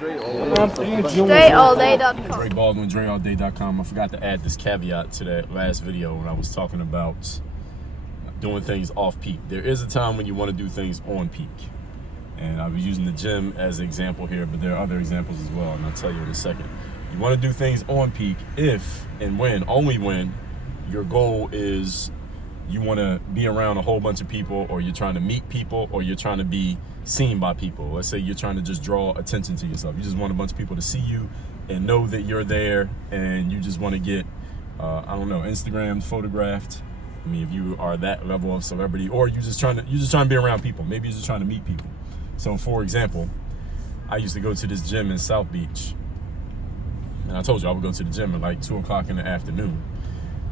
DreAllDay.com. Dre Baldwin, DreAllDay.com. I forgot to add this caveat to that last video when I was talking about doing things off peak. There is a time when you want to do things on peak. And I was using the gym as an example here, but there are other examples as well, and I'll tell you in a second. You want to do things on peak if and when, only when, your goal is you want to be around a whole bunch of people, or you're trying to meet people, or you're trying to be seen by people. Let's say you're trying to just draw attention to yourself. You just want a bunch of people to see you and know that you're there, and you just want to get, I don't know, Instagram photographed. I mean, if you are that level of celebrity, or you're just trying to be around people. Maybe you're just trying to meet people. So, for example, I used to go to this gym in South Beach, and I told you I would go to the gym at like 2 o'clock in the afternoon.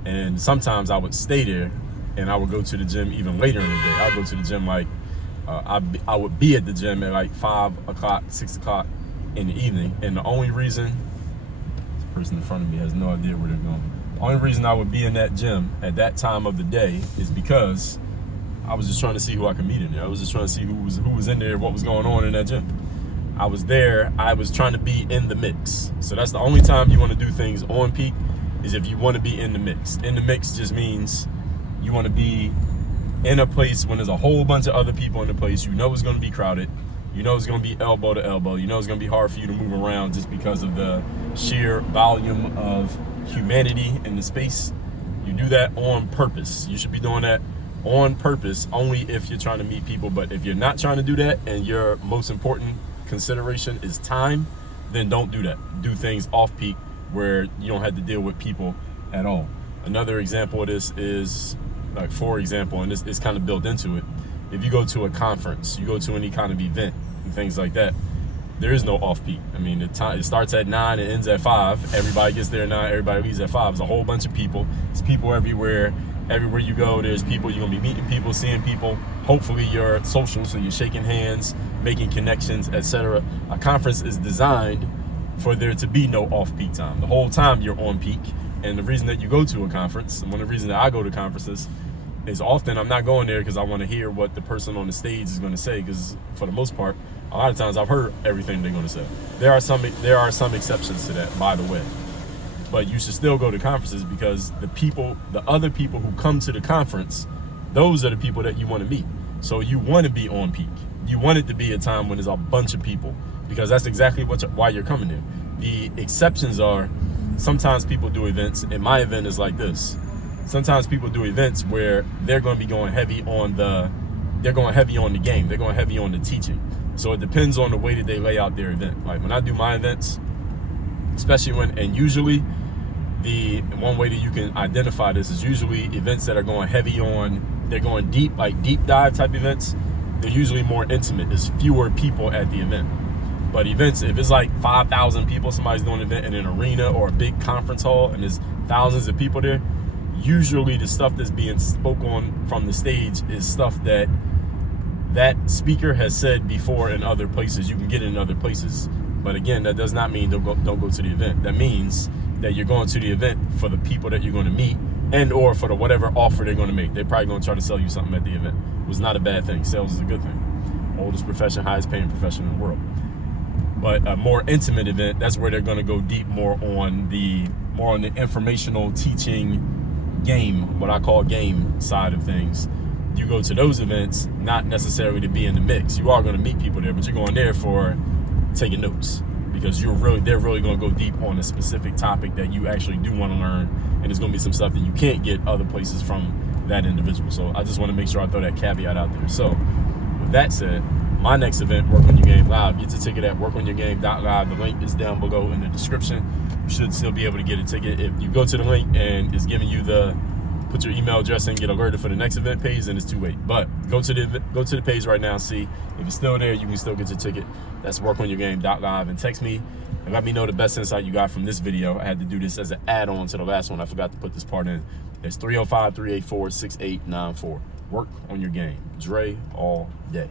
And sometimes I would stay there, and I would go to the gym even later in the day. I'd go to the gym like, I would be at the gym at like 5 o'clock, 6 o'clock in the evening. And the only reason, this person in front of me has no idea where they're going. The only reason I would be in that gym at that time of the day is because I was just trying to see who I could meet in there. I was just trying to see who was in there, what was going on in that gym. I was there, I was trying to be in the mix. So that's the only time you want to do things on peak, is if you want to be in the mix. In the mix just means you want to be in a place when there's a whole bunch of other people in the place. You know it's going to be crowded. You know it's going to be elbow to elbow. You know it's going to be hard for you to move around just because of the sheer volume of humanity in the space. You do that on purpose. You should be doing that on purpose only if you're trying to meet people. But if you're not trying to do that, and your most important consideration is time, then don't do that. Do things off peak where you don't have to deal with people at all. Another example of this is, like, for example, and this is kind of built into it, if you go to a conference, you go to any kind of event and things like that, there is no off peak. I mean, it starts at 9 and ends at 5. Everybody gets there at 9, everybody leaves at 5. There's a whole bunch of people. There's people everywhere. Everywhere you go, there's people. You're gonna be meeting people, seeing people. Hopefully you're social, so you're shaking hands, making connections, etc. A conference is designed for there to be no off-peak time. The whole time you're on peak. And the reason that you go to a conference, and one of the reasons that I go to conferences, is often I'm not going there because I want to hear what the person on the stage is going to say, because for the most part, a lot of times I've heard everything they're going to say. There are some exceptions to that, by the way. But you should still go to conferences, because the other people who come to the conference, those are the people that you want to meet. So you want to be on peak. You want it to be a time when there's a bunch of people, because that's exactly why you're coming there. The exceptions are, sometimes people do events, and my event is like this. Sometimes people do events where they're going to be going heavy on the game. They're going heavy on the teaching. So it depends on the way that they lay out their event. Like when I do my events, especially and usually the one way that you can identify this is usually events that are going heavy on, they're going deep, like deep dive type events. They're usually more intimate. There's fewer people at the event. But events, if it's like 5,000 people, somebody's doing an event in an arena or a big conference hall, and there's thousands of people there, usually the stuff that's being spoke on from the stage is stuff that speaker has said before in other places. You can get it in other places. But again, that does not mean don't go to the event. That means that you're going to the event for the people that you're going to meet, and or for the whatever offer they're going to make. They're probably going to try to sell you something at the event. It was not a bad thing. Sales is a good thing. Oldest profession, highest paying profession in the world. But a more intimate event, that's where they're going to go deep more on the informational teaching game, what I call game side of things. You go to those events not necessarily to be in the mix. You are going to meet people there, but you're going there for taking notes, because they're really going to go deep on a specific topic that you actually do want to learn, and it's going to be some stuff that you can't get other places from that individual. So I just want to make sure I throw that caveat out there. So with that said, my next event, Work On Your Game Live, get your ticket at workonyourgame.live. The link is down below in the description. You should still be able to get a ticket. If you go to the link and it's giving you put your email address in, get alerted for the next event page, then it's too late. But go to the page right now and see if it's still there. You can still get your ticket. That's workonyourgame.live, and text me and let me know the best insight you got from this video. I had to do this as an add-on to the last one. I forgot to put this part in. It's 305-384-6894. Work on your game. Dre all day.